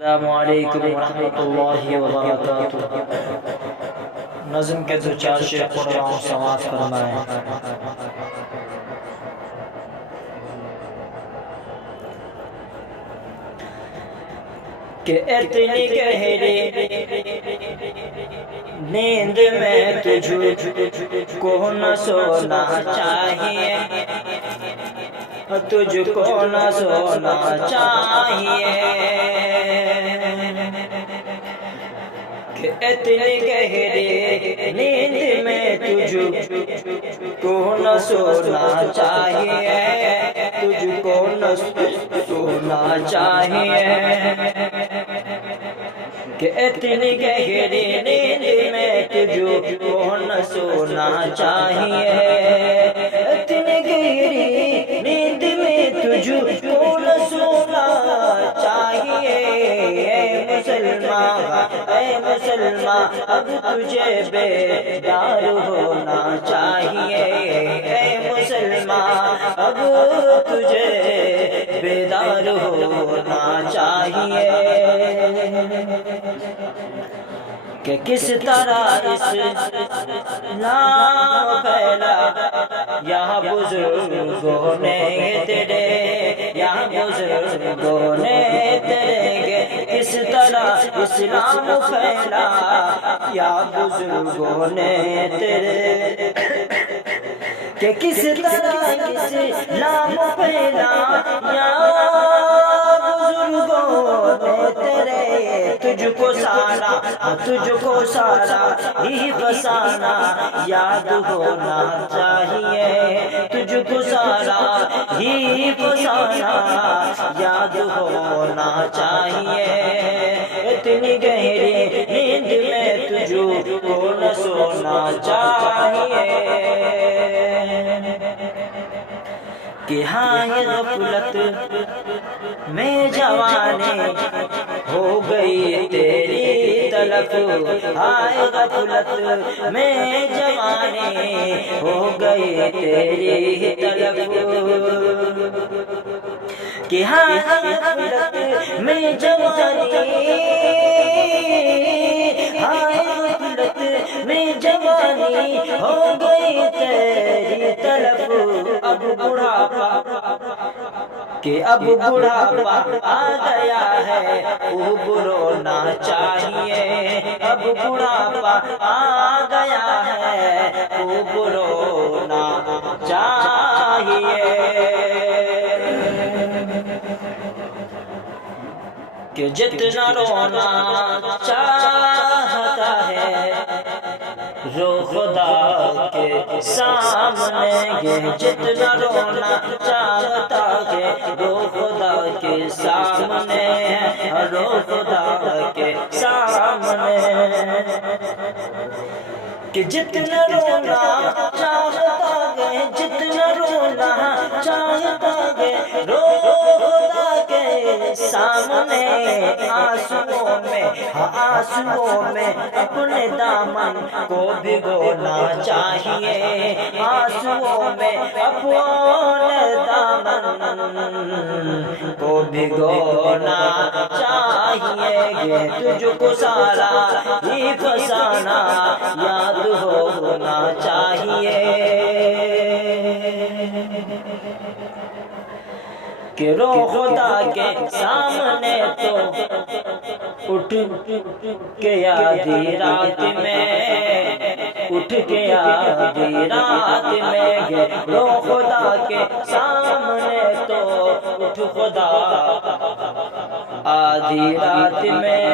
السلام علیکم ورحمۃ اللہ وبرکاتہ۔ نظم کے دو چار شعر پڑھ رہا ہوں، سماعت فرمائیں۔ کہ اتنی گہری نیند میں تجھ کو نہ سونا چاہیے، تجھ کو نہ سونا چاہیے، کہ اتنی گہری نیند میں تجھ کو نہ سونا چاہیے، تجھ کو نہ سونا چاہیے، کہ اتنی گہری نیند میں تجھ کو نہ سونا چاہیے، اتنی گہری نیند میں تجھ کو نہ سونا چاہیے۔ اے مسلمان اب تجھے بیدار ہونا چاہیے، اے مسلمان اب تجھے بیدار ہونا چاہیے، کہ کس طرح اسلام پھیلا یہاں بزرگوں نے تیرے، یہاں بزرگوں نے تیرے، کس طرح اسلام پھیلا یا بزرگوں نے تیرے، کہ کس طرح اسلام پھیلا یا بزرگوں نے تیرے، تجھ کو سارا ہی فسانہ یاد ہونا چاہیے، تجھ کو سارا ہی فسانہ یاد ہونا چاہیے، اتنی گہری نیند میں تجھ کو نہ سونا چاہیے، کہ ہاں یہ غفلت میں جوانی ہو گئی تیری طلب، ہائے غفلت میں جوانی ہو گئی تیری طلب، کہ ہاں غفلت میں جوانی، ہائے غفلت میں جوانی ہو گئی تیری طلب، اب بڑھاپا کہ اب بڑھاپا آ گیا ہے خوب رونا چاہیے، اب بڑھاپا آ گیا ہے خوب رونا چاہیے، کہ جتنا رونا چاہتا ہے رو خدا کے سامنے، یہ جتنا رونا چاہتا ہے رو خدا کے سامنے، رو خدا کے سامنے، کہ جتنا رونا چاہتا ہے، جتنا رونا چاہتا ہے رو خدا کے سامنے، آنسوؤں میں اپنے دامن کو بھگونا چاہیے، آنسوؤں میں اپنے دامن کو بھگونا چاہیے، کہ تجھ کو سارا ہی فسانہ یاد ہونا چاہیے، کہ رو خدا کے سامنے تو اٹھ کے آدھی رات میں، اٹھ کے آدھی رات میں، رو خدا کے سامنے تو اٹھ خدا آدھی رات میں،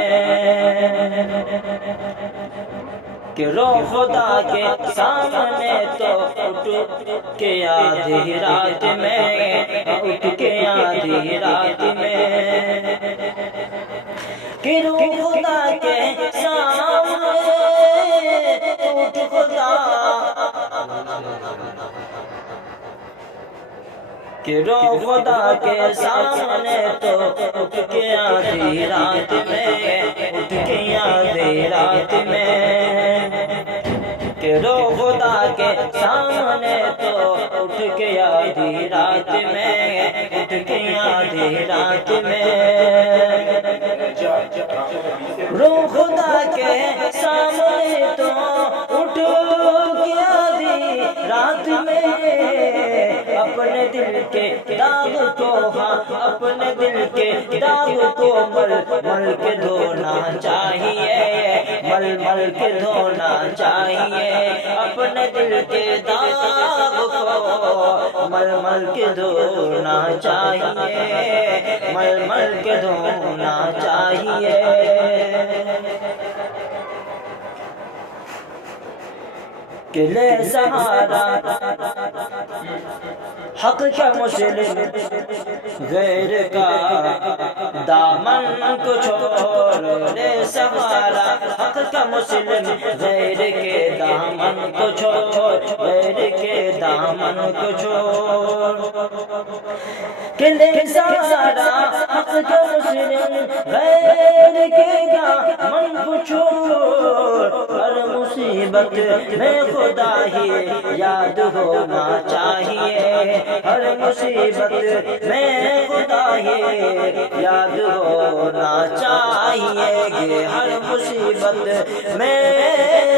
کہ رو خدا کے سامنے تو اٹھ کے آدھی رات میں، اٹھ کے آدھی رات میں، کہ رو خدا کے سامنے تو اٹھ خدا، کہ رو خدا کے سامنے تو اٹھ کے آدھی رات میں، اٹھ کے آدھی رات میں، کہ رو خدا کے سامنے تو اٹھ کے آدھی رات میں، اٹھ کے آدھی رات میں، رو خدا کے سامنے تو اٹھ کے آدھی رات میں اپنے دل کے داغ کو، ہاں اپنے دل کے داغ کو مل مل کے دھونا چاہیے، مل مل کے دھونا چاہیے، اپنے دل کے داغ کو مل مل کے دھونا چاہیے، مل مل کے دھونا چاہیے۔ کہ لے سہارا حق کا مسلم غیر کا دامن کو چھوڑ، لے سہارا حق کا مسلم غیر کے دامن کو چھوڑ، غیر کے دامن کو چھوڑ۔ کہ لے سہارا حق کا مسلم غیر کے دامن کو چھوڑ، ہر مصیبت میں خدا ہی یاد ہونا چاہیے، ہر مصیبت میں خدا ہی یاد ہونا چاہیے، کہ ہر مصیبت میں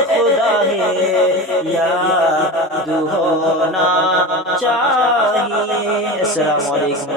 خدا ہی یاد ہونا چاہیے۔ السلام علیکم۔